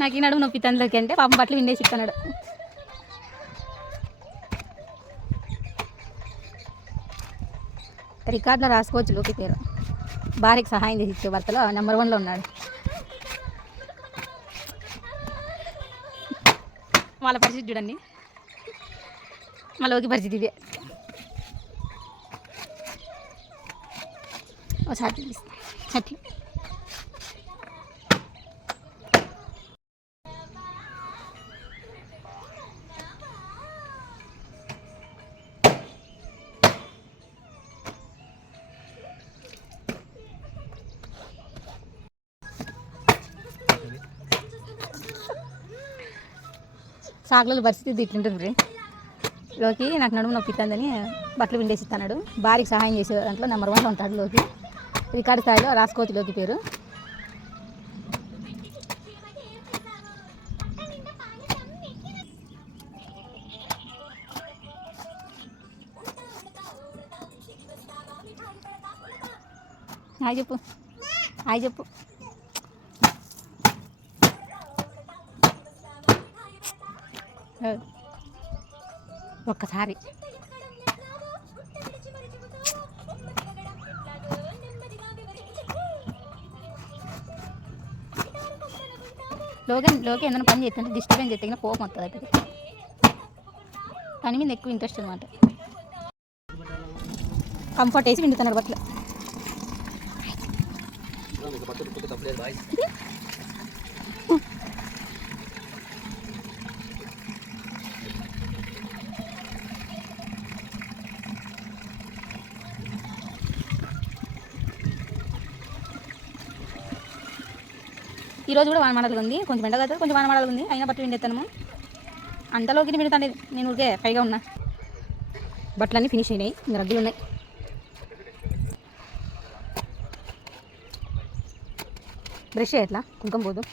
నాకు ఈ నడుము నొప్పి తండ్రికి అంటే పాపం బట్టలు విండేసి ఇస్తున్నాడు. రికార్డులో రాసుకోవచ్చు లోకి పేరు. భార్యకి సహాయం చేసి ఇచ్చే భర్తలో నెంబర్ 1లో ఉన్నాడు. వాళ్ళ పరిస్థితి చూడండి, మా లోకి పరిస్థితి ఇదే. చట్టి సాగుల పరిస్థితి ఇట్లుంటుంది. లోకి నాకు నడుము నొప్పి ఇస్తుందని బట్టలు విండేసి ఇస్తున్నాడు. భార్యకి సహాయం చేసే దాంట్లో నెంబర్ 1లో ఉంటాడు లోకి. రికార్డు స్థాయిలో రాసుకోవచ్చు లోకి పేరు. హాయ్ చెప్పు, హాయ్ చెప్పు. ఒక్కసారి లోకి ఏదైనా పని చేస్తుంటే డిస్టర్బెన్స్ చేస్తే కోపం వస్తుంది. అయితే పని మీద ఎక్కువ ఇంట్రెస్ట్ అనమాట. కంఫర్ట్ వేసి విండుతున్నాడు బట్టలు. ఈరోజు కూడా వానమాడలు ఉంది, కొంచెం ఎండ కదా, కొంచెం వానమాడలు ఉంది. అయినా బట్టలు విండేస్తాను. అంతలోకి విండుతాండి. నేను ఊరికే పైగా ఉన్నా. బట్టలన్నీ ఫినిష్ అయినాయి, ఇంకా రగ్గులు ఉన్నాయి. బ్రష్ చేయట్లా, కుంకం పోదు.